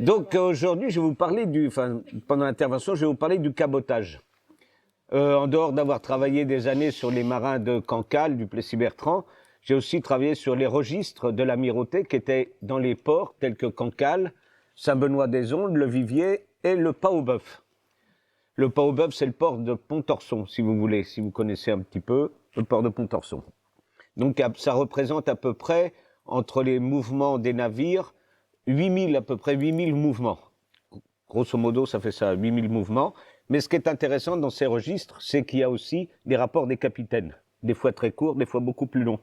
Donc aujourd'hui, je vais vous parler pendant l'intervention, je vais vous parler du cabotage. En dehors d'avoir travaillé des années sur les marins de Cancale, du Plessis-Bertrand, j'ai aussi travaillé sur les registres de l'Amirauté qui étaient dans les ports tels que Cancale, Saint-Benoît-des-Ondes, le Vivier et le Pas-aux-Bœufs. Le Pas-aux-Bœufs, c'est le port de Pontorson, si vous voulez, si vous connaissez un petit peu, le port de Pontorson. Donc ça représente à peu près, entre les mouvements des navires, 8000, à peu près 8000 mouvements. Grosso modo, ça fait ça, 8000 mouvements. Mais ce qui est intéressant dans ces registres, c'est qu'il y a aussi des rapports des capitaines, des fois très courts, des fois beaucoup plus longs.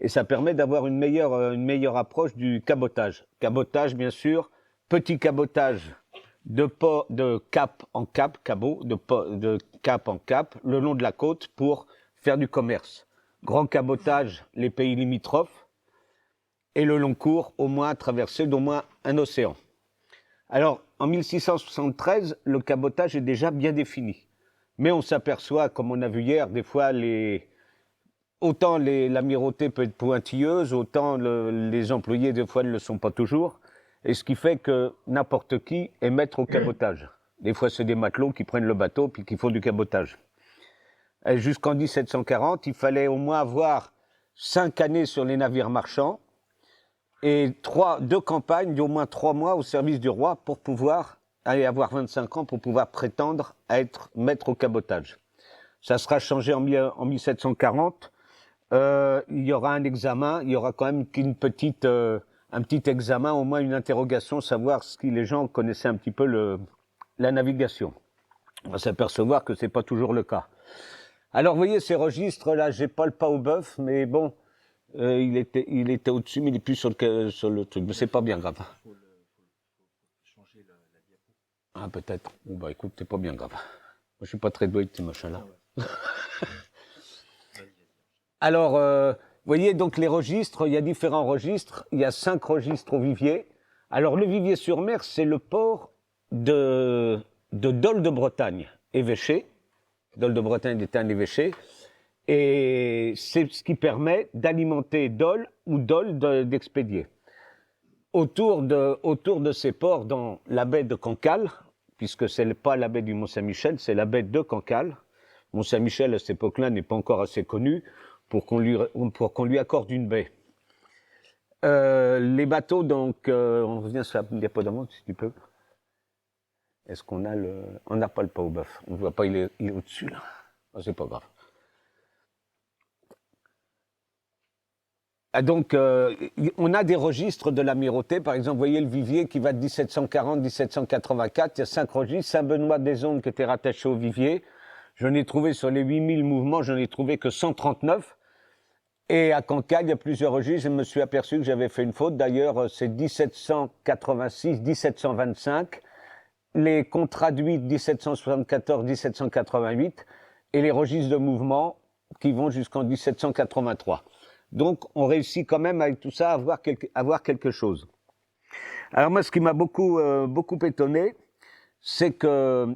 Et ça permet d'avoir une meilleure approche du cabotage. Cabotage, bien sûr, petit cabotage de cap en cap, de cap en cap, le long de la côte pour faire du commerce. Grand cabotage, les pays limitrophes, et le long cours, au moins traversé d'au moins un océan. Alors, en 1673, le cabotage est déjà bien défini. Mais on s'aperçoit, comme on a vu hier, des fois, autant l'amirauté peut être pointilleuse, autant les employés, des fois, ne le sont pas toujours. Et ce qui fait que n'importe qui est maître au cabotage. Des fois, c'est des matelots qui prennent le bateau puis qui font du cabotage. Jusqu'en 1740, il fallait au moins avoir 5 années sur les navires marchands et 2 campagnes d'au moins 3 mois au service du roi pour pouvoir aller avoir 25 ans pour pouvoir prétendre à être maître au cabotage. Ça sera changé en 1740. Il y aura un examen, il y aura quand même un petit examen, au moins une interrogation, savoir si les gens connaissaient un petit peu la navigation. On va s'apercevoir que c'est pas toujours le cas. Alors, vous voyez, ces registres-là, j'ai pas le Pas-aux-Bœufs, mais bon, il était au-dessus, mais il est plus sur le truc. Mais c'est pas bien grave. Faut changer la diapo. Ah, peut-être. Bon, bah, écoute, c'est pas bien grave. Moi, je suis pas très doué de ces machins-là. Alors, vous voyez, donc, les registres, il y a différents registres. Il y a 5 registres au Vivier. Alors, le Vivier-sur-Mer, c'est le port de Dol de Bretagne, évêché. Dol de Bretagne est un évêché. Et c'est ce qui permet d'alimenter Dole ou Dole d'Expédier. Autour de ces ports, dans la baie de Cancale, puisque ce n'est pas la baie du Mont-Saint-Michel, c'est la baie de Cancale. Mont-Saint-Michel, à cette époque-là, n'est pas encore assez connu pour qu'on lui accorde une baie. Les bateaux, donc, on revient sur la diapo si tu peux. Est-ce qu'on a on n'a pas le Pas-aux-Bœufs. On ne voit pas, il est au-dessus, là. Oh, c'est pas grave. Donc, on a des registres de l'Amirauté. Par exemple, vous voyez le Vivier qui va de 1740-1784. Il y a 5 registres. Saint-Benoît-des-Ondes qui était rattaché au Vivier. Je n'ai trouvé sur les 8000 mouvements, je n'ai trouvé que 139. Et à Cancale, il y a plusieurs registres. Je me suis aperçu que j'avais fait une faute. D'ailleurs, c'est 1786-1725. Les comptes traduits 1774-1788. Et les registres de mouvement qui vont jusqu'en 1783. Donc, on réussit quand même avec tout ça à avoir quelque chose. Alors moi, ce qui m'a beaucoup étonné, c'est que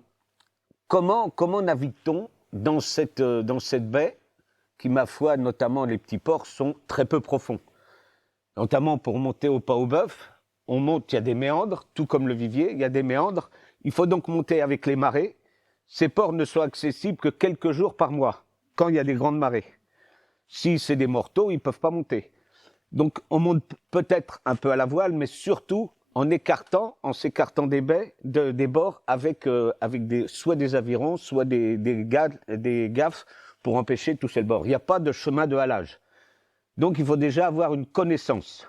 comment navigue-t-on dans cette baie qui, ma foi, notamment les petits ports, sont très peu profonds. Notamment pour monter au Pas-aux-Bœufs, on monte, il y a des méandres, tout comme le Vivier, il y a des méandres. Il faut donc monter avec les marées. Ces ports ne sont accessibles que quelques jours par mois, quand il y a des grandes marées. Si c'est des mortaux, ils ne peuvent pas monter. Donc, on monte peut-être un peu à la voile, mais surtout en s'écartant des baies, des bords, avec soit des avirons, soit des gaffes pour empêcher de toucher le bord. Il n'y a pas de chemin de halage. Donc, il faut déjà avoir une connaissance.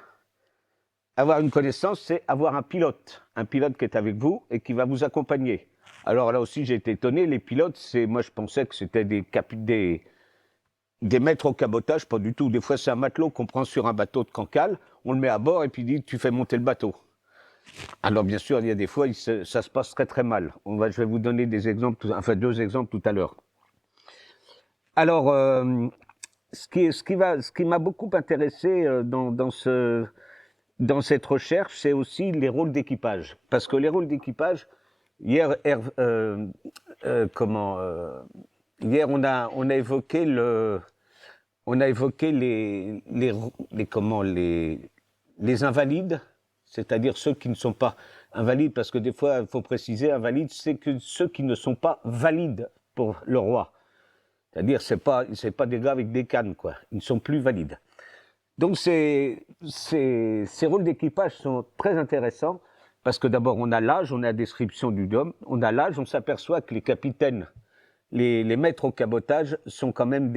Avoir une connaissance, c'est avoir un pilote qui est avec vous et qui va vous accompagner. Alors là aussi, j'ai été étonné. Les pilotes, moi, je pensais que c'était des maîtres au cabotage, pas du tout. Des fois, c'est un matelot qu'on prend sur un bateau de Cancale, on le met à bord et puis il dit tu fais monter le bateau. Alors bien sûr, il y a des fois, ça se passe très très mal. Je vais vous donner deux exemples tout à l'heure. Alors, ce qui m'a beaucoup intéressé dans cette recherche, c'est aussi les rôles d'équipage. Parce que les rôles d'équipage, hier, on a évoqué les invalides c'est-à-dire ceux qui ne sont pas invalides, parce que des fois, il faut préciser, invalide, c'est que ceux qui ne sont pas valides pour le roi. C'est-à-dire, c'est pas des gars avec des cannes, quoi. Ils ne sont plus valides. Donc, ces rôles d'équipage sont très intéressants, parce que d'abord, on a l'âge, on a la description du dôme, on a l'âge, on s'aperçoit que les capitaines, les maîtres au cabotage sont quand même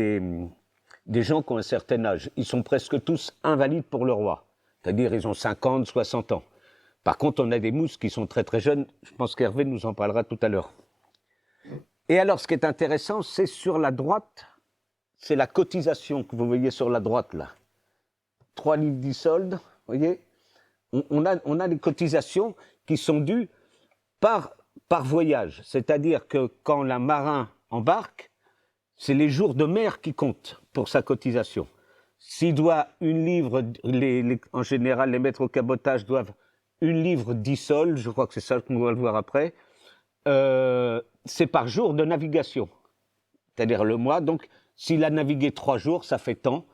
des gens qui ont un certain âge. Ils sont presque tous invalides pour le roi. C'est-à-dire, ils ont 50, 60 ans. Par contre, on a des mousses qui sont très très jeunes. Je pense qu'Hervé nous en parlera tout à l'heure. Et alors, ce qui est intéressant, c'est sur la droite, c'est la cotisation que vous voyez sur la droite, là. 3 livres d'Isolde, vous voyez, on a des cotisations qui sont dues par voyage. C'est-à-dire que quand un marin embarque, c'est les jours de mer qui comptent pour sa cotisation. S'il doit 1 livre, en général, les maîtres au cabotage doivent 1 livre d'Isolde, je crois que c'est ça qu'on va le voir après, c'est par jour de navigation. C'est-à-dire le mois, donc s'il a navigué 3 jours, ça fait tant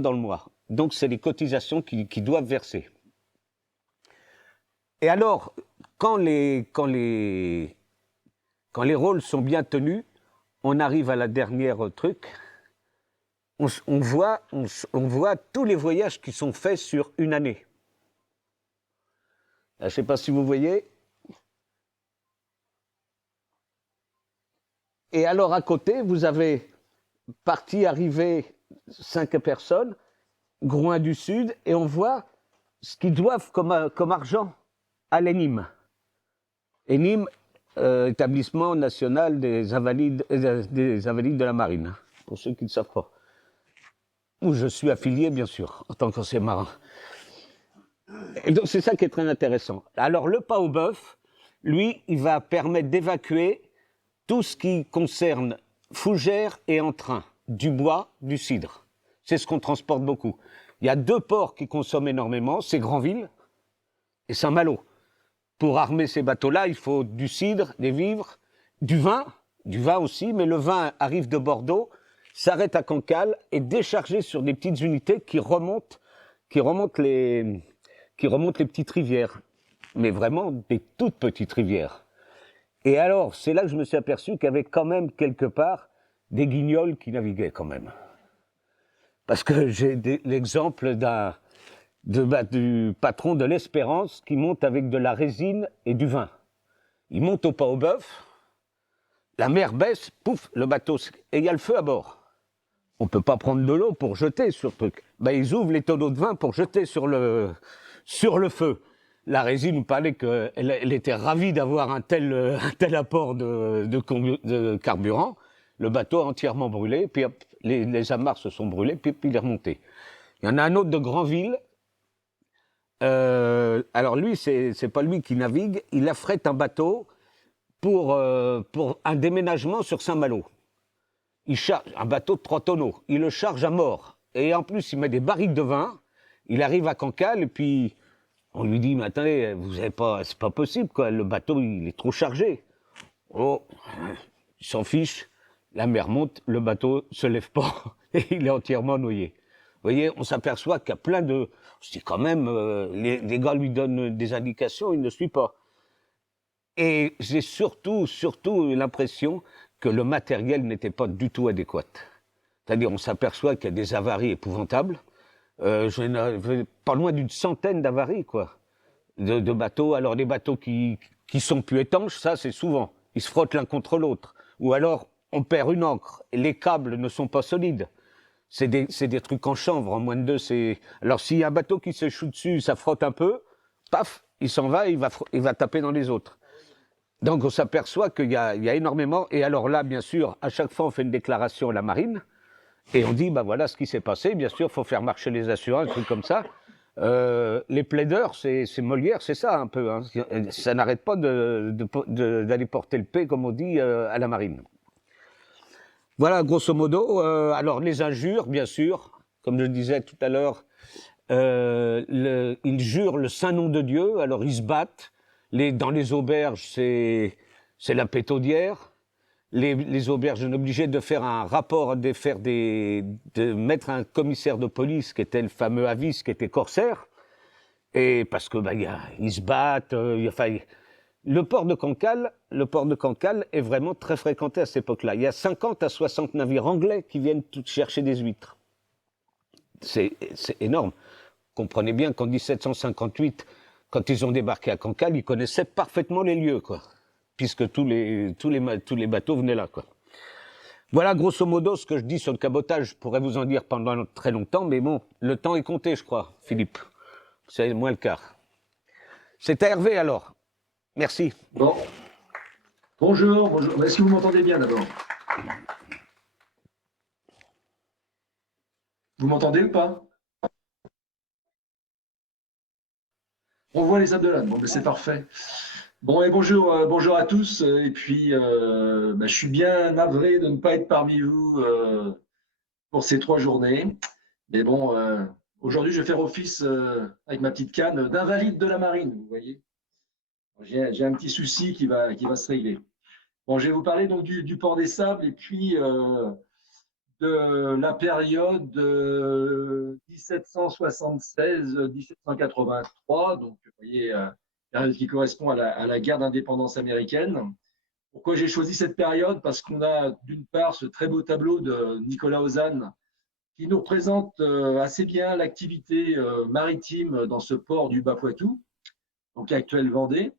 dans le mois. Donc c'est les cotisations qui doivent verser. Et alors, quand les rôles sont bien tenus, on arrive à la dernière truc, on voit tous les voyages qui sont faits sur une année. Là, je ne sais pas si vous voyez. Et alors à côté, vous avez parti, arrivé 5 personnes, Grouin du Sud, et on voit ce qu'ils doivent comme argent à l'ENIM. ENIM, établissement national des invalides de la marine, pour ceux qui ne savent pas. Où je suis affilié, bien sûr, en tant qu'ancien marin. Et donc c'est ça qui est très intéressant. Alors le pas au bœuf, lui, il va permettre d'évacuer tout ce qui concerne fougères et entrain, du bois, du cidre. C'est ce qu'on transporte beaucoup. Il y a 2 ports qui consomment énormément, c'est Granville et Saint-Malo. Pour armer ces bateaux-là, il faut du cidre, des vivres, du vin aussi, mais le vin arrive de Bordeaux, s'arrête à Cancale et est déchargé sur des petites unités qui remontent les petites rivières. Mais vraiment des toutes petites rivières. Et alors, c'est là que je me suis aperçu qu'il y avait quand même quelque part des guignols qui naviguaient quand même. Parce que j'ai l'exemple du patron de l'Espérance qui monte avec de la résine et du vin. Il monte au pas au bœuf, la mer baisse, pouf, le bateau, et il y a le feu à bord. On ne peut pas prendre de l'eau pour jeter sur le truc. Ben, ils ouvrent les tonneaux de vin pour jeter sur le feu. La résine nous parlait qu'elle était ravie d'avoir un tel apport de carburant. Le bateau a entièrement brûlé, puis hop, les amarres se sont brûlées, puis il est remonté. Il y en a un autre de Granville. Alors lui, c'est pas lui qui navigue, il affrète un bateau pour un déménagement sur Saint-Malo. Il charge un bateau de 3 tonneaux, il le charge à mort. Et en plus, il met des barriques de vin, il arrive à Cancale, et puis on lui dit, mais attendez, c'est pas possible, quoi, le bateau, il est trop chargé. Oh, il s'en fiche, la mer monte, le bateau se lève pas, et il est entièrement noyé. Vous voyez, on s'aperçoit qu'il y a plein de... C'est quand même, les gars lui donnent des indications, il ne suit pas. Et j'ai surtout l'impression que le matériel n'était pas du tout adéquat. C'est-à-dire, on s'aperçoit qu'il y a des avaries épouvantables. Pas loin d'une centaine d'avaries, quoi, de bateaux. Alors, les bateaux qui sont plus étanches, ça, c'est souvent. Ils se frottent l'un contre l'autre. Ou alors, on perd une ancre. Et les câbles ne sont pas solides. C'est des trucs en chanvre, en moins de 2. Alors, s'il y a un bateau qui s'échoue dessus, ça frotte un peu, paf, il s'en va, il va taper dans les autres. Donc, on s'aperçoit qu'il y a énormément. Et alors là, bien sûr, à chaque fois, on fait une déclaration à la marine. Et on dit, bah voilà ce qui s'est passé. Bien sûr, il faut faire marcher les assurances, un truc comme ça. Les plaideurs, c'est Molière, c'est ça un peu. Hein. Ça n'arrête pas d'aller porter le paix, comme on dit, à la marine. Voilà, grosso modo. Alors, les injures, bien sûr, comme je le disais tout à l'heure, ils jurent le saint nom de Dieu, alors ils se battent. Dans les auberges, c'est la pétaudière. Les auberges sont obligées de faire un rapport, de mettre un commissaire de police, qui était le fameux Avis, qui était corsaire. Et parce que ils se battent. Le port de Cancale, est vraiment très fréquenté à cette époque-là. Il y a 50 à 60 navires anglais qui viennent chercher des huîtres. C'est énorme. Comprenez bien qu'en 1758, quand ils ont débarqué à Cancale, ils connaissaient parfaitement les lieux, quoi, puisque tous les bateaux venaient là, quoi. Voilà grosso modo ce que je dis sur le cabotage. Je pourrais vous en dire pendant très longtemps, mais bon, le temps est compté, je crois, Philippe. C'est moins le quart. C'est à Hervé alors. Merci. Bon, bonjour. Est-ce que vous m'entendez bien d'abord? Vous m'entendez ou pas? On voit les sables de l'âne. Bon, ben c'est parfait. Bon, et bonjour à tous. Et puis, je suis bien navré de ne pas être parmi vous pour ces 3 journées. Mais bon, aujourd'hui, je vais faire office avec ma petite canne d'invalide de la marine. Vous voyez, j'ai un petit souci qui va se régler. Bon, je vais vous parler donc du port des sables et puis de la période 1776-1783, donc vous voyez, période qui correspond à la guerre d'indépendance américaine. Pourquoi j'ai choisi cette période? Parce qu'on a d'une part ce très beau tableau de Nicolas Ozanne qui nous représente assez bien l'activité maritime dans ce port du Bas-Poitou, donc actuel Vendée.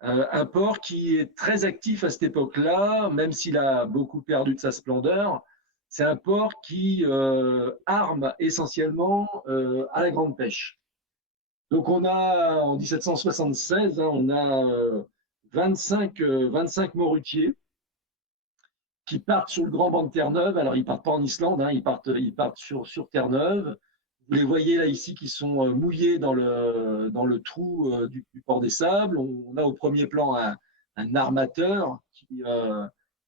Un port qui est très actif à cette époque-là, même s'il a beaucoup perdu de sa splendeur. C'est un port qui arme essentiellement à la grande pêche. Donc on a, en 1776, on a 25 morutiers qui partent sur le grand banc de Terre-Neuve. Alors ils ne partent pas en Islande, ils partent sur Terre-Neuve. Vous les voyez là ici qui sont mouillés dans le trou du port des Sables. On a au premier plan un armateur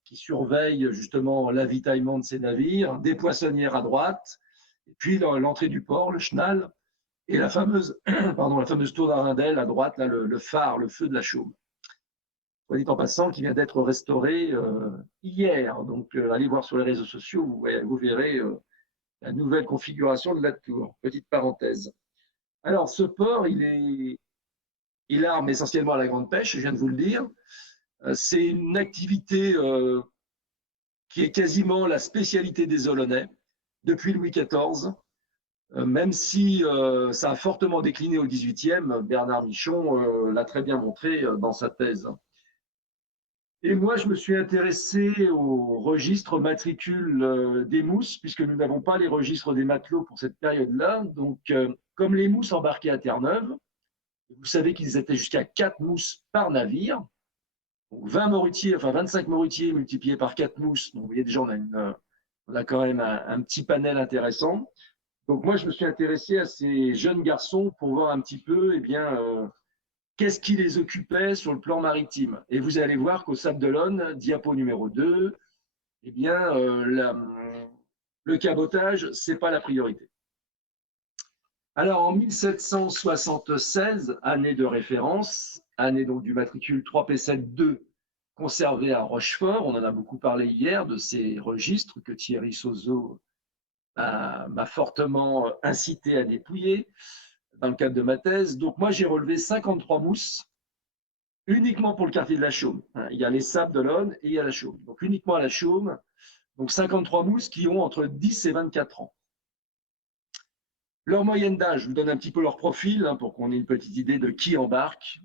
qui surveille justement l'avitaillement de ces navires, des poissonnières à droite, et puis l'entrée du port, le chenal, et la fameuse, pardon, la fameuse tour d'Arundel à droite, là, le phare, le feu de la Chaume. Soit dit en passant, qui vient d'être restauré hier. Donc allez voir sur les réseaux sociaux, vous verrez la nouvelle configuration de la tour. Petite parenthèse. Alors, ce port, il arme essentiellement à la grande pêche, je viens de vous le dire. C'est une activité qui est quasiment la spécialité des Olonnais depuis Louis XIV, même si ça a fortement décliné au XVIIIe. Bernard Michon l'a très bien montré dans sa thèse. Et moi, je me suis intéressé au registre matricule des mousses, puisque nous n'avons pas les registres des matelots pour cette période-là. Donc, comme les mousses embarquaient à Terre-Neuve, vous savez qu'ils étaient jusqu'à 4 mousses par navire. Donc 25 morutiers multipliés par 4 mousses. Donc, vous voyez déjà, on a quand même un petit panel intéressant. Donc, moi, je me suis intéressé à ces jeunes garçons pour voir un petit peu, qu'est-ce qui les occupait sur le plan maritime. Et vous allez voir qu'au Sable d'Olonne, diapo numéro 2, le cabotage, ce n'est pas la priorité. Alors, en 1776, année de référence, année donc du matricule 3P7-2, conservé à Rochefort, on en a beaucoup parlé hier de ces registres que Thierry Sozo m'a fortement incité à dépouiller dans le cadre de ma thèse. Donc, moi, j'ai relevé 53 mousses uniquement pour le quartier de la Chaume. Il y a les Sables d'Olonne et il y a la Chaume. Donc, uniquement à la Chaume, donc 53 mousses qui ont entre 10 et 24 ans. Leur moyenne d'âge, je vous donne un petit peu leur profil pour qu'on ait une petite idée de qui embarque.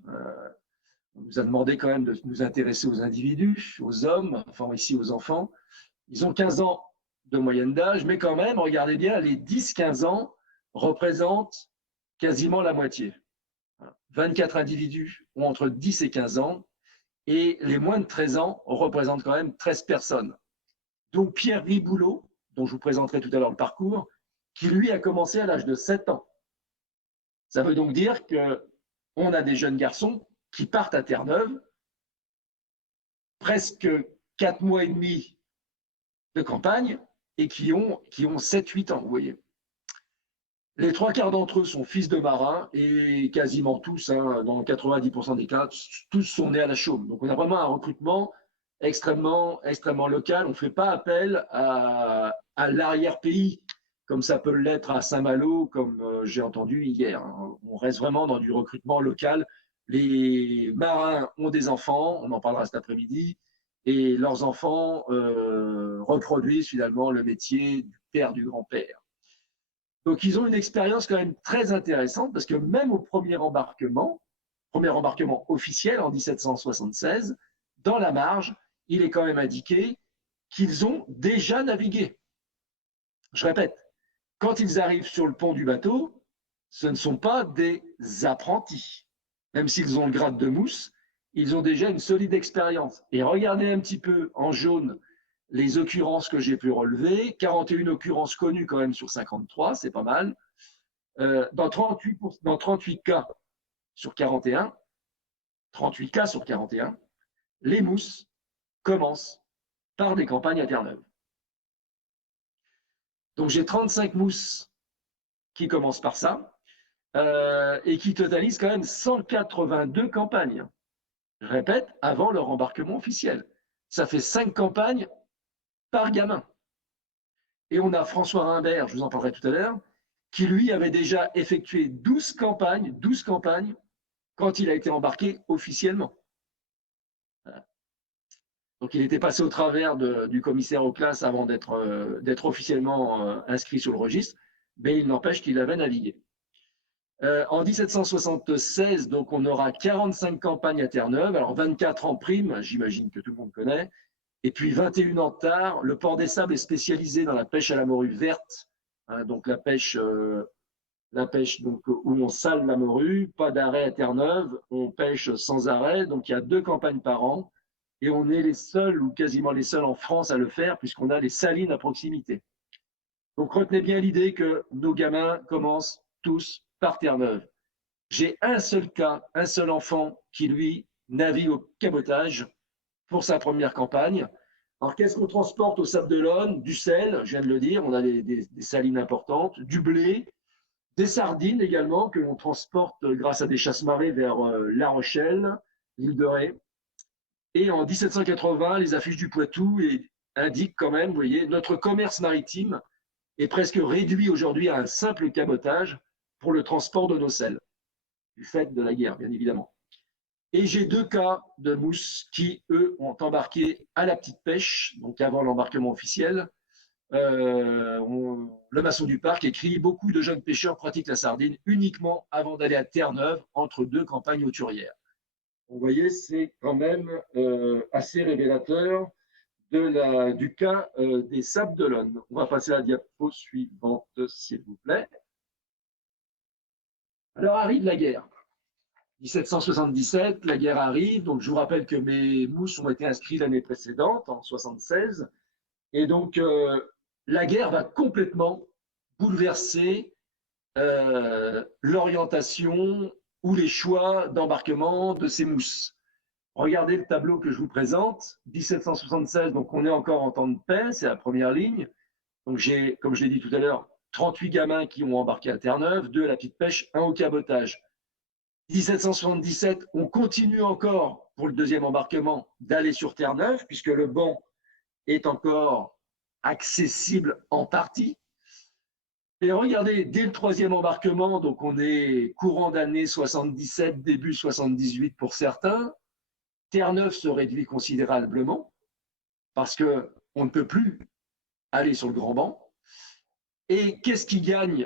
On nous a demandé quand même de nous intéresser aux individus, aux hommes, enfin ici aux enfants. Ils ont 15 ans de moyenne d'âge, mais quand même, regardez bien, les 10-15 ans représentent quasiment la moitié. 24 individus ont entre 10 et 15 ans, et les moins de 13 ans représentent quand même 13 personnes. Donc Pierre Riboulot, dont je vous présenterai tout à l'heure le parcours, qui lui a commencé à l'âge de 7 ans. Ça veut donc dire qu'on a des jeunes garçons qui partent à Terre-Neuve, presque 4 mois et demi de campagne, et qui ont 7-8 ans, vous voyez. Les 3 quarts d'entre eux sont fils de marins, et quasiment tous, dans 90% des cas, tous sont nés à la Chaume. Donc on a vraiment un recrutement extrêmement local. On ne fait pas appel à l'arrière-pays, comme ça peut l'être à Saint-Malo, comme j'ai entendu hier. Hein. On reste vraiment dans du recrutement local. Les marins ont des enfants, on en parlera cet après-midi, et leurs enfants reproduisent finalement le métier du père, du grand-père. Donc ils ont une expérience quand même très intéressante, parce que même au premier embarquement officiel en 1776, dans la marge, il est quand même indiqué qu'ils ont déjà navigué. Je répète, quand ils arrivent sur le pont du bateau, ce ne sont pas des apprentis. Même s'ils ont le grade de mousse, ils ont déjà une solide expérience. Et regardez un petit peu en jaune les occurrences que j'ai pu relever. 41 occurrences connues quand même sur 53, c'est pas mal. Dans 38 cas sur 41, 38 cas sur 41, les mousses commencent par des campagnes à Terre-Neuve. Donc j'ai 35 mousses qui commencent par ça et qui totalisent quand même 182 campagnes. Je répète, avant leur embarquement officiel. Ça fait 5 campagnes par gamin. Et on a François Rimbert, je vous en parlerai tout à l'heure, qui lui avait déjà effectué 12 campagnes quand il a été embarqué officiellement. Voilà. Donc il était passé au travers du commissaire aux classes avant d'être officiellement inscrit sur le registre, mais il n'empêche qu'il avait navigué. En 1776, donc on aura 45 campagnes à Terre-Neuve, alors 24 en prime, j'imagine que tout le monde connaît, et puis 21 en tard. Le port des Sables est spécialisé dans la pêche à la morue verte, hein, donc la pêche donc, où on sale la morue, pas d'arrêt à Terre-Neuve, on pêche sans arrêt, donc il y a 2 campagnes par an, et on est les seuls, ou quasiment les seuls en France à le faire, puisqu'on a les salines à proximité. Donc retenez bien l'idée que nos gamins commencent tous par Terre-Neuve. J'ai un seul cas, un seul enfant qui, lui, navigue au cabotage pour sa première campagne. Alors, qu'est-ce qu'on transporte au Sable d'Olonne? Du sel, je viens de le dire, on a des salines importantes, du blé, des sardines également, que l'on transporte grâce à des chasse-marées vers La Rochelle, l'île de Ré. Et en 1780, les affiches du Poitou indiquent quand même, vous voyez, notre commerce maritime est presque réduit aujourd'hui à un simple cabotage pour le transport de nos sels, du fait de la guerre, bien évidemment. Et j'ai 2 cas de mousses qui, eux, ont embarqué à la petite pêche, donc avant l'embarquement officiel. Le maçon du parc écrit: beaucoup de jeunes pêcheurs pratiquent la sardine uniquement avant d'aller à Terre-Neuve, entre 2 campagnes hauturières. Vous voyez, c'est quand même assez révélateur du cas des Sables d'Olonne. On va passer à la diapo suivante, s'il vous plaît. Alors arrive la guerre. 1777, la guerre arrive. Donc je vous rappelle que mes mousses ont été inscrits l'année précédente, en 76. Et donc la guerre va complètement bouleverser l'orientation ou les choix d'embarquement de ces mousses. Regardez le tableau que je vous présente. 1776, donc on est encore en temps de paix, c'est la première ligne. Donc j'ai, comme je l'ai dit tout à l'heure, 38 gamins qui ont embarqué à Terre-Neuve, 2 à la petite pêche, 1 au cabotage. 1777, on continue encore pour le deuxième embarquement d'aller sur Terre-Neuve, puisque le banc est encore accessible en partie. Et regardez, dès le troisième embarquement, donc on est courant d'année 77, début 78 pour certains, Terre-Neuve se réduit considérablement parce qu'on ne peut plus aller sur le grand banc. Et qu'est-ce qui gagne?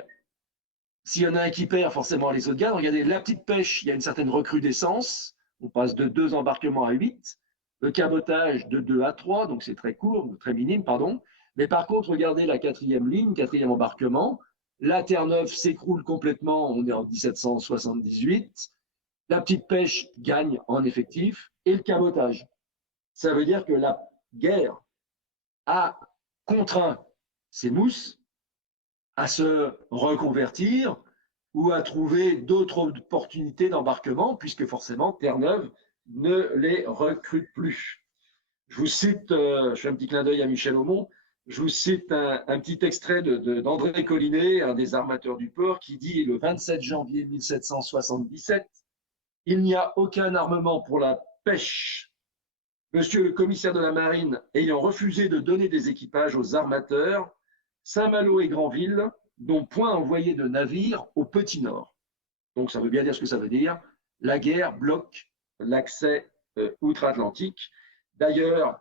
S'il y en a un qui perd, forcément les autres gagnent. Regardez, la petite pêche, il y a une certaine recrudescence. On passe de 2 embarquements à 8. Le cabotage de 2 à 3, donc c'est très court, très minime, pardon. Mais par contre, regardez la 4e ligne, 4e embarquement. La Terre-Neuve s'écroule complètement, on est en 1778. La petite pêche gagne en effectif et le cabotage. Ça veut dire que la guerre a contraint ces mousses à se reconvertir ou à trouver d'autres opportunités d'embarquement, puisque forcément Terre-Neuve ne les recrute plus. Je vous cite, je fais un petit clin d'œil à Michel Aumont, je vous cite un petit extrait d'André Collinet, un des armateurs du port, qui dit le 27 janvier 1777, « Il n'y a aucun armement pour la pêche. Monsieur le commissaire de la marine ayant refusé de donner des équipages aux armateurs, Saint-Malo et Granville n'ont point envoyé de navire au Petit Nord. Donc ça veut bien dire ce que ça veut dire. La guerre bloque l'accès outre-Atlantique. D'ailleurs,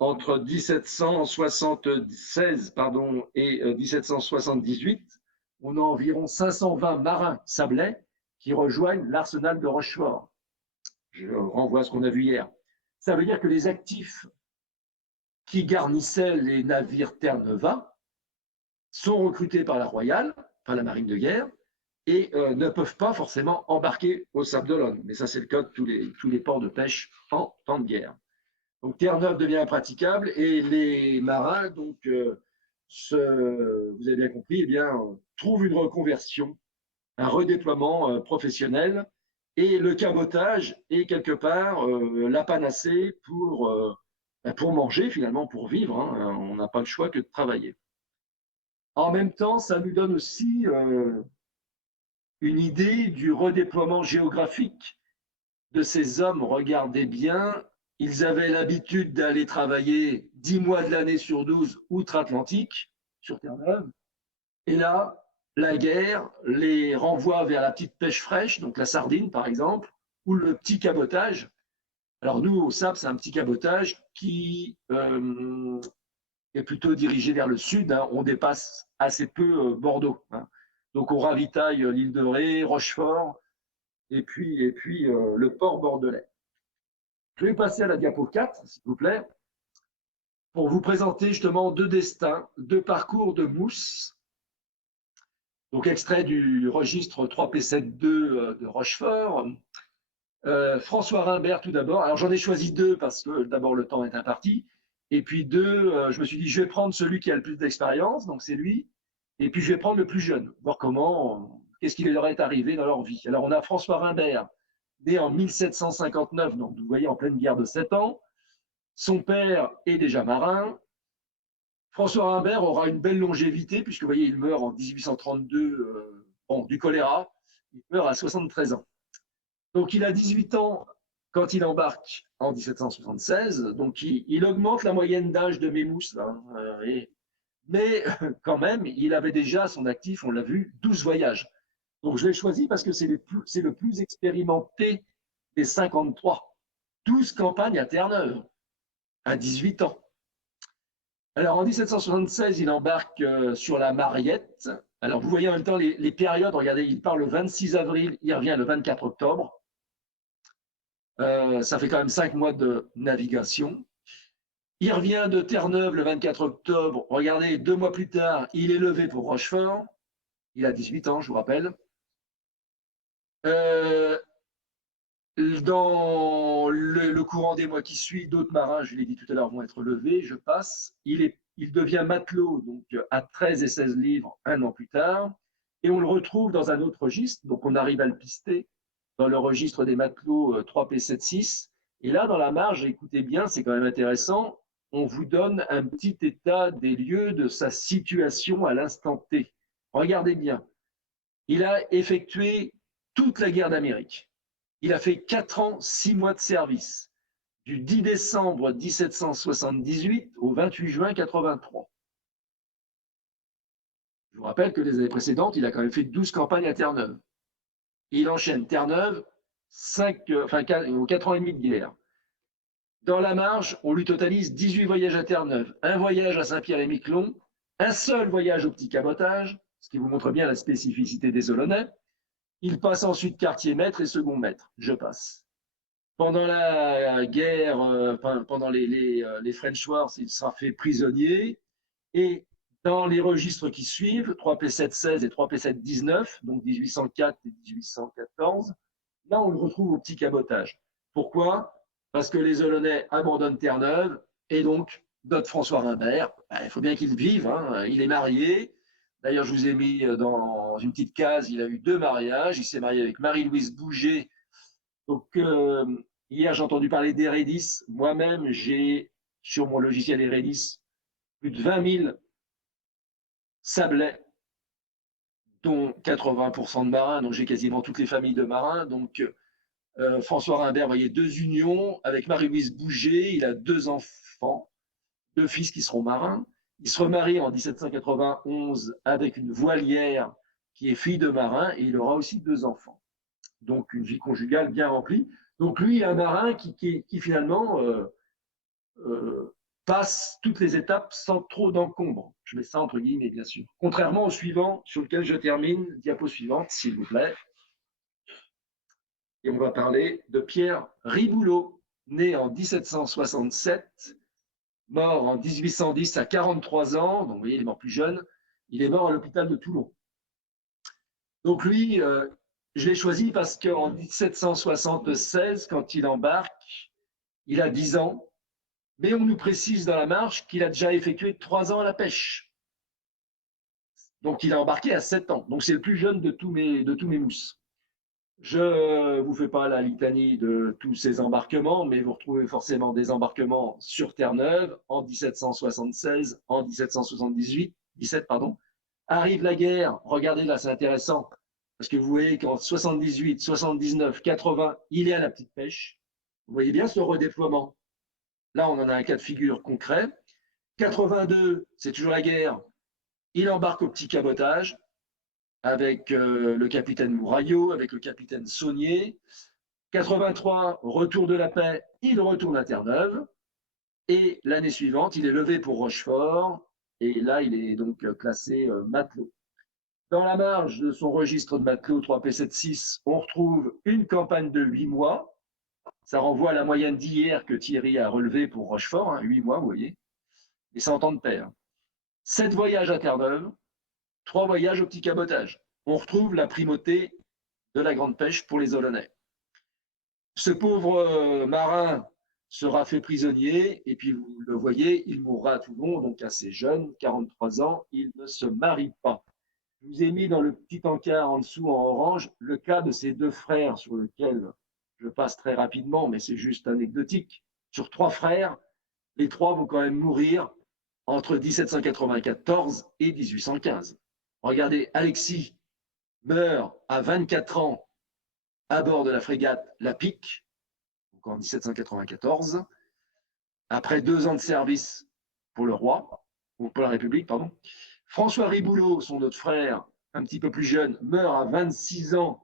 entre 1776 et 1778, on a environ 520 marins sablais qui rejoignent l'arsenal de Rochefort. Je renvoie à ce qu'on a vu hier. Ça veut dire que les actifs qui garnissaient les navires Terre-Neuve sont recrutés par la Royale, par la marine de guerre, et ne peuvent pas forcément embarquer au Sable d'Olonne. Mais ça, c'est le cas de tous les ports de pêche en temps de guerre. Donc Terre-Neuve devient impraticable et les marins, donc, vous avez bien compris, eh bien, trouvent une reconversion, un redéploiement professionnel, et le cabotage est quelque part la panacée pour manger finalement, pour vivre. Hein. On n'a pas le choix que de travailler. En même temps, ça nous donne aussi une idée du redéploiement géographique de ces hommes. Regardez bien, ils avaient l'habitude d'aller travailler 10 mois de l'année sur 12 outre-Atlantique, sur Terre-Neuve. Et là, la guerre les renvoie vers la petite pêche fraîche, donc la sardine par exemple, ou le petit cabotage. Alors nous, au SAP, c'est un petit cabotage qui est plutôt dirigé vers le sud. Hein. On dépasse assez peu Bordeaux. Hein. Donc on ravitaille l'île de Ré, Rochefort, et puis le port bordelais. Je vais passer à la diapo 4, s'il vous plaît, pour vous présenter justement deux destins, deux parcours de mousse. Donc extrait du registre 3P72 de Rochefort. François Rimbert tout d'abord. Alors j'en ai choisi deux parce que d'abord le temps est imparti. Et puis deux, je me suis dit je vais prendre celui qui a le plus d'expérience, donc c'est lui. Et puis je vais prendre le plus jeune, voir qu'est-ce qui leur est arrivé dans leur vie. Alors on a François Rimbert, né en 1759, donc vous voyez en pleine guerre de 7 ans. Son père est déjà marin. François Rimbert aura une belle longévité, puisque vous voyez, il meurt en 1832 du choléra. Il meurt à 73 ans. Donc il a 18 ans quand il embarque en 1776. Donc il augmente la moyenne d'âge de Mémousse. Hein, mais quand même, il avait déjà à son actif, on l'a vu, 12 voyages. Donc je l'ai choisi parce que c'est le plus expérimenté des 53. 12 campagnes à Terre-Neuve, à 18 ans. Alors en 1776, il embarque sur la Mariette. Alors vous voyez en même temps les périodes, regardez, il part le 26 avril, il revient le 24 octobre. Ça fait quand même 5 mois de navigation. Il revient de Terre-Neuve le 24 octobre. Regardez, 2 mois plus tard, il est levé pour Rochefort. Il a 18 ans, je vous rappelle. Dans le courant des mois qui suivent, d'autres marins, je l'ai dit tout à l'heure, vont être levés. Je passe. Il devient matelot donc à 13 et 16 livres 1 an plus tard. Et on le retrouve dans un autre registre. Donc on arrive à le pister dans le registre des matelots 3P76. Et là, dans la marge, écoutez bien, c'est quand même intéressant, on vous donne un petit état des lieux de sa situation à l'instant T. Regardez bien. Il a effectué toute la guerre d'Amérique. Il a fait 4 ans, 6 mois de service, du 10 décembre 1778 au 28 juin 83. Je vous rappelle que les années précédentes, il a quand même fait 12 campagnes à Terre-Neuve. Il enchaîne Terre-Neuve, 4 ans et demi de guerre. Dans la marge, on lui totalise 18 voyages à Terre-Neuve, un voyage à Saint-Pierre-et-Miquelon, un seul voyage au petit cabotage, ce qui vous montre bien la spécificité des Olonnais. Il passe ensuite quartier-maître et second-maître. Je passe. Pendant la guerre, pendant les French Wars, il sera fait prisonnier. Et dans les registres qui suivent, 3P716 et 3P719, donc 1804 et 1814, là, on le retrouve au petit cabotage. Pourquoi? Parce que les Olonnais abandonnent Terre-Neuve et donc notre François Rimbert, il faut bien qu'il vive, hein, il est marié. D'ailleurs, je vous ai mis dans une petite case, il a eu 2 mariages. Il s'est marié avec Marie-Louise Bouget. Donc, hier, j'ai entendu parler d'Eredis. Moi-même, j'ai sur mon logiciel Eredis plus de 20 000 sablets, dont 80% de marins. Donc, j'ai quasiment toutes les familles de marins. Donc, François Rimbert, vous voyez, 2 unions avec Marie-Louise Bouget. Il a 2 enfants, 2 fils qui seront marins. Il se remarie en 1791 avec une voilière qui est fille de marin et il aura aussi 2 enfants. Donc une vie conjugale bien remplie. Donc lui, un marin qui finalement passe toutes les étapes sans trop d'encombre. Je mets ça entre guillemets, bien sûr. Contrairement au suivant, sur lequel je termine, diapo suivante, s'il vous plaît. Et on va parler de Pierre Riboulot, né en 1767, mort en 1810 à 43 ans. Donc vous voyez, il est mort plus jeune. Il est mort à l'hôpital de Toulon. Donc lui, je l'ai choisi parce qu'en 1776, quand il embarque, il a 10 ans, mais on nous précise dans la marge qu'il a déjà effectué 3 ans à la pêche. Donc il a embarqué à 7 ans. Donc c'est le plus jeune de tous mes mousses. Je ne vous fais pas la litanie de tous ces embarquements, mais vous retrouvez forcément des embarquements sur Terre-Neuve en 1776, en 1778, 17, pardon. Arrive la guerre, regardez là, c'est intéressant, parce que vous voyez qu'en 78, 79, 80, il est à la petite pêche. Vous voyez bien ce redéploiement. Là, on en a un cas de figure concret. 82, c'est toujours la guerre. Il embarque au petit cabotage avec le capitaine Mouraillot, avec le capitaine Saunier. 83, retour de la paix, il retourne à Terre-Neuve. Et l'année suivante, il est levé pour Rochefort. Et là, il est donc classé matelot. Dans la marge de son registre de matelot 3P76, on retrouve une campagne de 8 mois. Ça renvoie à la moyenne d'hier que Thierry a relevé pour Rochefort, hein, 8 mois, vous voyez. Et 100 ans de paix. 7 voyages à Terre-Neuve, 3 voyages au petit cabotage. On retrouve la primauté de la grande pêche pour les Olonnais. Ce pauvre marin sera fait prisonnier, et puis vous le voyez, il mourra à Toulon, donc assez jeune, 43 ans, il ne se marie pas. Je vous ai mis dans le petit encart en dessous en orange le cas de ces 2 frères sur lequel je passe très rapidement, mais c'est juste anecdotique. Sur 3 frères, les 3 vont quand même mourir entre 1794 et 1815. Regardez, Alexis meurt à 24 ans à bord de la frégate La Pique, donc en 1794, après 2 ans de service pour le roi, ou pour la République, pardon. François Riboulot, son autre frère, un petit peu plus jeune, meurt à 26 ans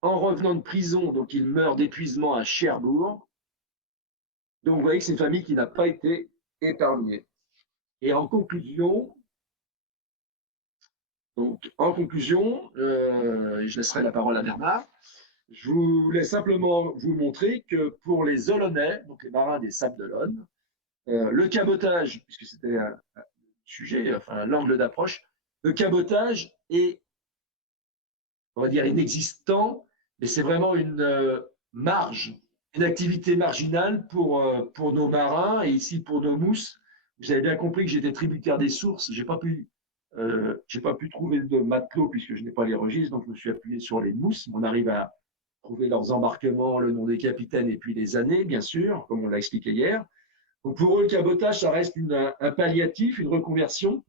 en revenant de prison, donc il meurt d'épuisement à Cherbourg. Donc vous voyez que c'est une famille qui n'a pas été épargnée. Et en conclusion, je laisserai la parole à Bernard, je voulais simplement vous montrer que pour les Olonnais, donc les marins des Sables d'Olonne, le cabotage, puisque c'était un sujet, enfin l'angle d'approche, le cabotage est, on va dire, inexistant, mais c'est vraiment une marge, une activité marginale pour nos marins et ici pour nos mousses. Vous avez bien compris que j'étais tributaire des sources. J'ai pas pu trouver de matelots puisque je n'ai pas les registres, donc je me suis appuyé sur les mousses. On arrive à trouver leurs embarquements, le nom des capitaines et puis les années, bien sûr, comme on l'a expliqué hier. Donc pour eux, le cabotage, ça reste un palliatif, une reconversion.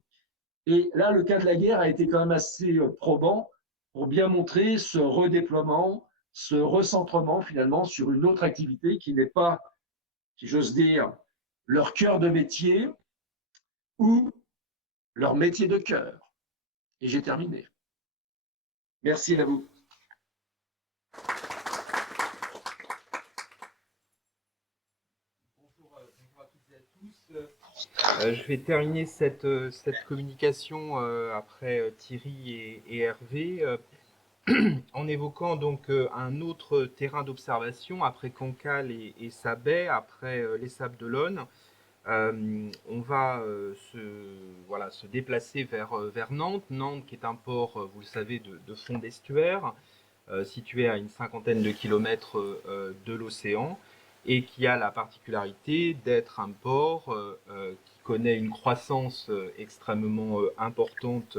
Et là, le cas de la guerre a été quand même assez probant pour bien montrer ce redéploiement, ce recentrement finalement sur une autre activité qui n'est pas, si j'ose dire, leur cœur de métier ou leur métier de cœur. Et j'ai terminé. Merci à vous. Bonjour à toutes et à tous. Je vais terminer cette communication après Thierry et Hervé en évoquant donc un autre terrain d'observation après Cancale et Sabet, après les Sables d'Olonne. On va se déplacer vers Nantes. Nantes qui est un port, vous le savez, de fond d'estuaire, situé à une cinquantaine de kilomètres de l'océan, et qui a la particularité d'être un port qui connaît une croissance extrêmement importante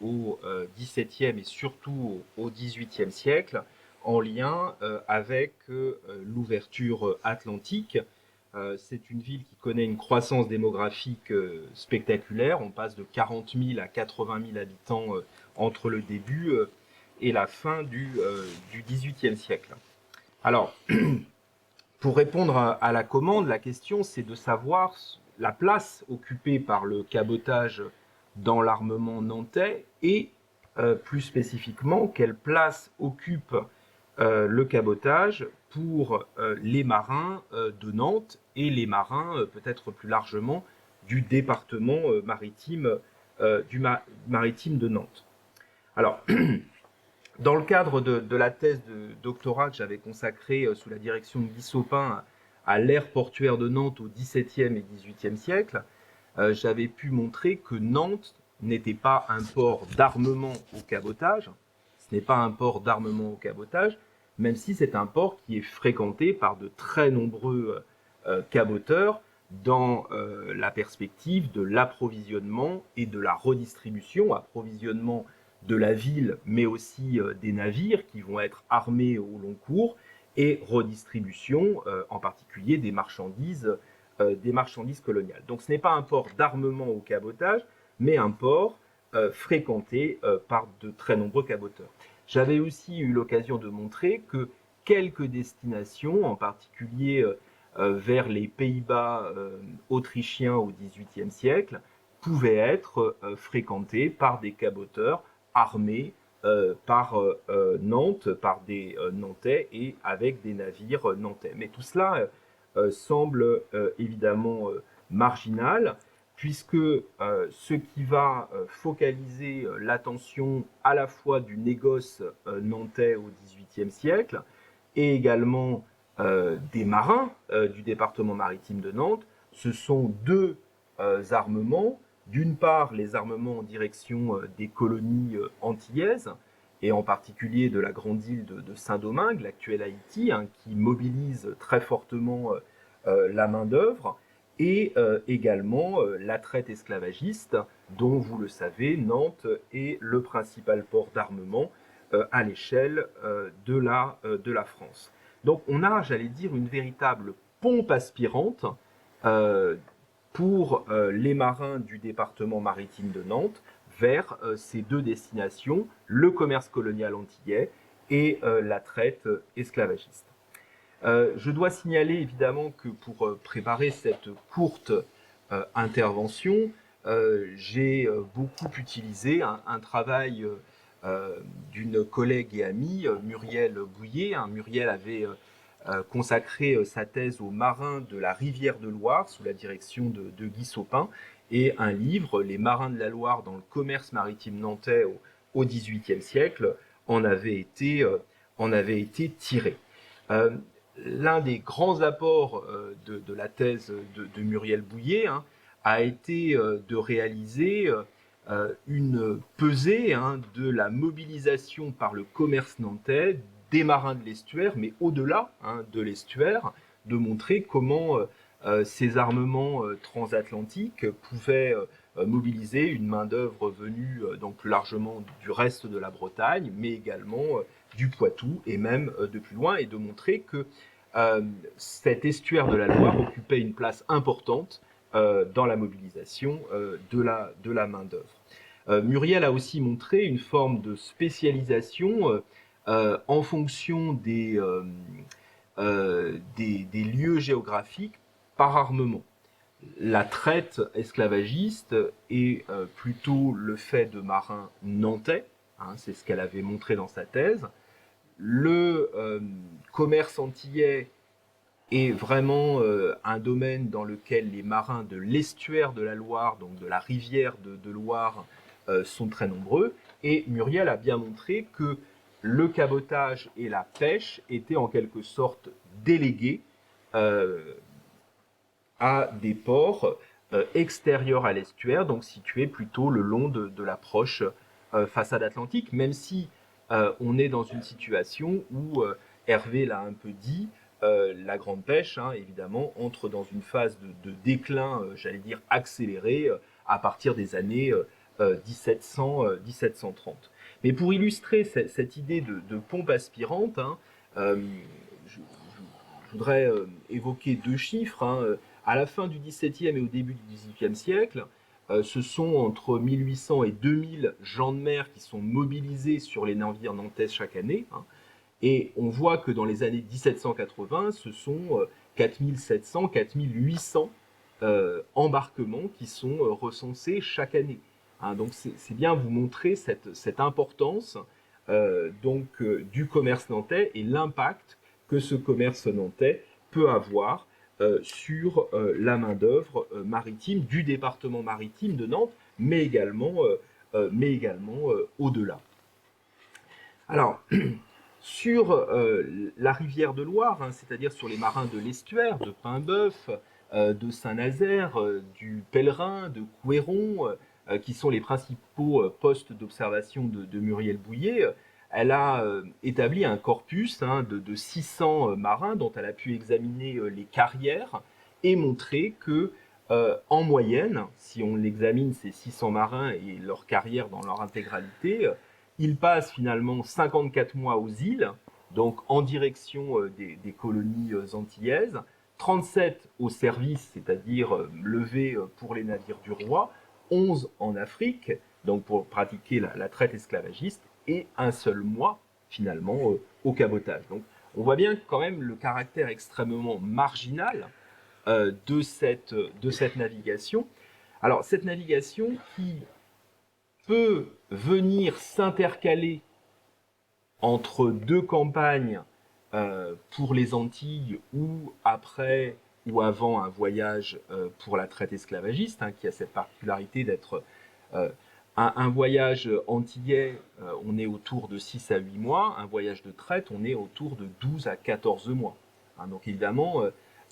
au XVIIe et surtout au XVIIIe siècle, en lien avec l'ouverture atlantique. C'est une ville qui connaît une croissance démographique spectaculaire. On passe de 40 000 à 80 000 habitants entre le début et la fin du XVIIIe siècle. Alors, pour répondre à la commande, la question c'est de savoir la place occupée par le cabotage dans l'armement nantais et plus spécifiquement quelle place occupe le cabotage pour les marins de Nantes et les marins peut-être plus largement du département maritime, maritime de Nantes. Alors, dans le cadre de la thèse de doctorat que j'avais consacrée sous la direction de Guy Sopin à l'ère portuaire de Nantes au XVIIe et XVIIIe siècle, j'avais pu montrer que Nantes n'était pas un port d'armement au cabotage, ce n'est pas un port d'armement au cabotage, même si c'est un port qui est fréquenté par de très nombreux caboteurs dans la perspective de l'approvisionnement et de la redistribution, approvisionnement de la ville, mais aussi des navires qui vont être armés au long cours, et redistribution, en particulier des marchandises coloniales. Donc ce n'est pas un port d'armement au cabotage, mais un port fréquenté par de très nombreux caboteurs. J'avais aussi eu l'occasion de montrer que quelques destinations, en particulier vers les Pays-Bas autrichiens au XVIIIe siècle, pouvaient être fréquentées par des caboteurs armés par Nantes, par des Nantais et avec des navires nantais. Mais tout cela semble évidemment marginal, puisque ce qui va focaliser l'attention à la fois du négoce nantais au XVIIIe siècle et également des marins du département maritime de Nantes, ce sont deux armements. D'une part, les armements en direction des colonies antillaises, et en particulier de la grande île de Saint-Domingue, l'actuelle Haïti, hein, qui mobilise très fortement la main-d'œuvre, et également la traite esclavagiste, dont, vous le savez, Nantes est le principal port d'armement à l'échelle de la France. Donc on a, j'allais dire, une véritable pompe aspirante pour les marins du département maritime de Nantes vers ces deux destinations, le commerce colonial antillais et la traite esclavagiste. Je dois signaler évidemment que pour préparer cette courte intervention, j'ai beaucoup utilisé un travail d'une collègue et amie, Muriel Bouillet. Muriel avait consacré sa thèse aux marins de la rivière de Loire sous la direction de Guy Sopin, et un livre, Les marins de la Loire dans le commerce maritime nantais au XVIIIe siècle, en avait été tiré. L'un des grands apports de la thèse de Muriel Bouillet a été de réaliser une pesée de la mobilisation par le commerce nantais des marins de l'estuaire, mais au-delà de l'estuaire, de montrer comment ces armements transatlantiques pouvaient mobiliser une main-d'œuvre venue donc plus largement du reste de la Bretagne, mais également du Poitou et même de plus loin, et de montrer que cet estuaire de la Loire occupait une place importante dans la mobilisation de la main-d'œuvre. Muriel a aussi montré une forme de spécialisation en fonction des lieux géographiques par armement. La traite esclavagiste est plutôt le fait de marins nantais, c'est ce qu'elle avait montré dans sa thèse. Le commerce antillais est vraiment un domaine dans lequel les marins de l'estuaire de la Loire, donc de la rivière de Loire, sont très nombreux. Et Muriel a bien montré que le cabotage et la pêche étaient en quelque sorte délégués à des ports extérieurs à l'estuaire, donc situés plutôt le long de l'approche façade atlantique, même si on est dans une situation où, Hervé l'a un peu dit, la grande pêche, évidemment, entre dans une phase de déclin, j'allais dire accéléré, à partir des années 1730. Mais pour illustrer cette idée de pompe aspirante, je voudrais évoquer deux chiffres. À la fin du XVIIe et au début du XVIIIe siècle, ce sont entre 1800 et 2000 gens de mer qui sont mobilisés sur les navires nantais chaque année. Et on voit que dans les années 1780, ce sont 4700, 4800 embarquements qui sont recensés chaque année. Hein, donc c'est bien vous montrer cette importance du commerce nantais et l'impact que ce commerce nantais peut avoir sur la main-d'œuvre maritime du département maritime de Nantes, mais également au-delà. Alors, sur la rivière de Loire, hein, c'est-à-dire sur les marins de l'Estuaire, de Paimboeuf, de Saint-Nazaire, du Pèlerin, de Couéron, qui sont les principaux postes d'observation de Muriel Bouillet, elle a établi un corpus de 600 marins dont elle a pu examiner les carrières et montrer que, en moyenne, si on examine ces 600 marins et leurs carrières dans leur intégralité, ils passent finalement 54 mois aux îles, donc en direction des colonies antillaises, 37 au service, c'est-à-dire levé pour les navires du roi, 11 en Afrique, donc pour pratiquer la traite esclavagiste, et un seul mois finalement au cabotage. Donc on voit bien quand même le caractère extrêmement marginal de cette navigation. Alors cette navigation qui peut venir s'intercaler entre deux campagnes pour les Antilles ou après ou avant un voyage pour la traite esclavagiste, hein, qui a cette particularité d'être un voyage antillais, on est autour de 6 à 8 mois, un voyage de traite, on est autour de 12 à 14 mois. Hein, donc évidemment,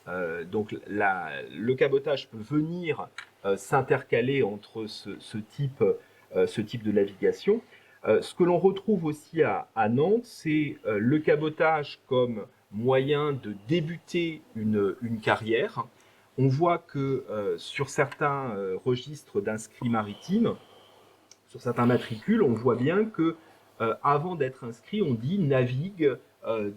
le cabotage peut venir s'intercaler entre ce type de navigation. Ce que l'on retrouve aussi à Nantes, c'est le cabotage comme moyen de débuter une carrière. On voit que sur certains registres d'inscrits maritimes, sur certains matricules, on voit bien que avant d'être inscrit, on dit navigue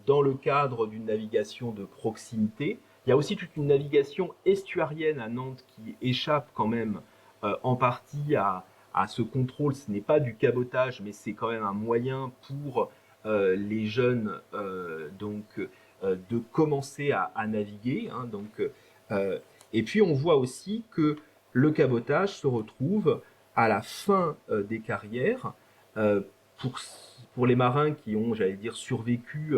dans le cadre d'une navigation de proximité. Il y a aussi toute une navigation estuarienne à Nantes qui échappe quand même en partie à ce contrôle. Ce n'est pas du cabotage, mais c'est quand même un moyen pour les jeunes de commencer à naviguer. Hein, et puis on voit aussi que le cabotage se retrouve à la fin des carrières pour les marins qui ont, j'allais dire, survécu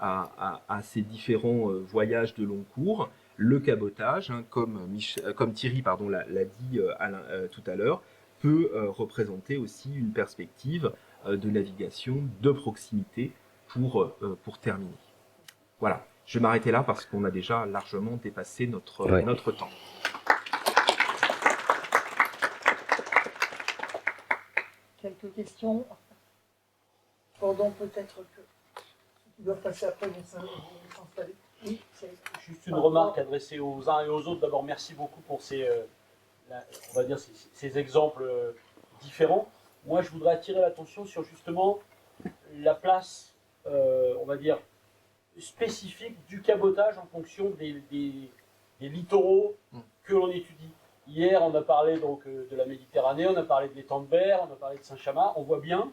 à ces différents voyages de long cours. Le cabotage, hein, comme Thierry l'a dit tout à l'heure, peut représenter aussi une perspective de navigation de proximité pour terminer. Voilà, je vais m'arrêter là parce qu'on a déjà largement dépassé notre temps. Quelques questions pendant peut-être que ils doivent passer après vont s'installer. Oui, juste une remarque adressée aux uns et aux autres. D'abord, merci beaucoup pour on va dire ces exemples différents. Moi, je voudrais attirer l'attention sur justement la place, on va dire, spécifique du cabotage en fonction des littoraux que l'on étudie. Hier, on a parlé donc de la Méditerranée, on a parlé de l'étang de Berre, on a parlé de Saint-Chamas. On voit bien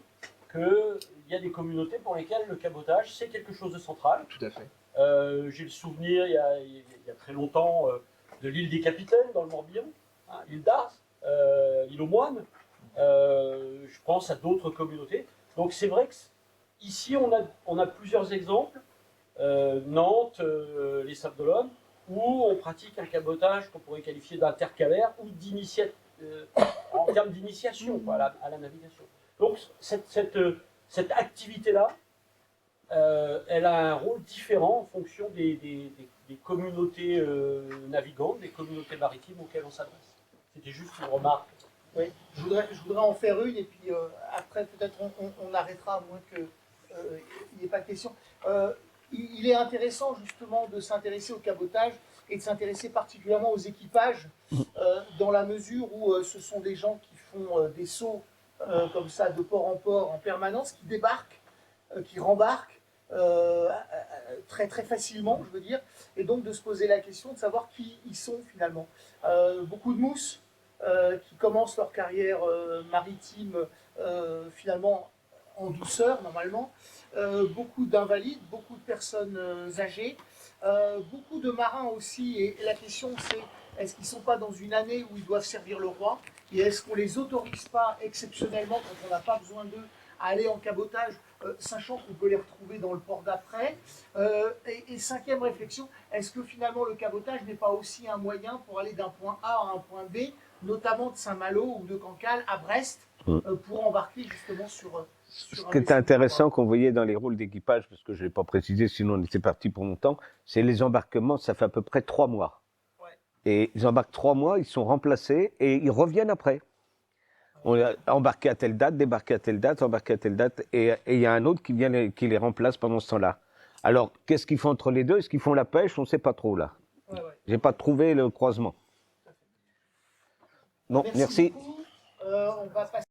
qu'il y a des communautés pour lesquelles le cabotage, c'est quelque chose de central. Tout à fait. J'ai le souvenir, il y a très longtemps, de l'île des Capitaines, dans le Morbihan, hein, l'île d'Ars, l'île aux Moines. Je pense à d'autres communautés. Donc c'est vrai qu'ici, on a plusieurs exemples. Nantes, les Sables d'Olonne, où on pratique un cabotage qu'on pourrait qualifier d'intercalaire ou en termes d'initiation à la navigation. Donc cette activité-là, elle a un rôle différent en fonction des communautés navigantes, des communautés maritimes auxquelles on s'adresse. C'était juste une remarque. Oui, je voudrais en faire une et puis après peut-être on arrêtera à moins qu'il n'y ait pas de questions. Il est intéressant justement de s'intéresser au cabotage et de s'intéresser particulièrement aux équipages dans la mesure où ce sont des gens qui font des sauts comme ça de port en permanence, qui débarquent, qui rembarquent très très facilement, je veux dire, et donc de se poser la question de savoir qui ils sont finalement. Beaucoup de mousses qui commencent leur carrière maritime finalement en douceur normalement, beaucoup d'invalides, beaucoup de personnes âgées, beaucoup de marins aussi, et la question c'est est-ce qu'ils ne sont pas dans une année où ils doivent servir le roi? Et est-ce qu'on ne les autorise pas exceptionnellement, quand on n'a pas besoin d'eux, à aller en cabotage, sachant qu'on peut les retrouver dans le port d'après? Et cinquième réflexion, est-ce que finalement le cabotage n'est pas aussi un moyen pour aller d'un point A à un point B, notamment de Saint-Malo ou de Cancale à Brest, pour embarquer justement sur Ce qui est intéressant qu'on voyait dans les rôles d'équipage, parce que je ne l'ai pas précisé, sinon on était parti pour longtemps, c'est les embarquements, ça fait à peu près 3 mois. Ouais. Et ils embarquent 3 mois, ils sont remplacés et ils reviennent après. On a embarqué à telle date, débarqué à telle date, embarqué à telle date, et il y a un autre qui vient qui les remplace pendant ce temps-là. Alors, qu'est-ce qu'ils font entre les deux? Est-ce qu'ils font la pêche? On ne sait pas trop là. Ouais. J'ai pas trouvé le croisement. Bon, merci. Beaucoup. On va passer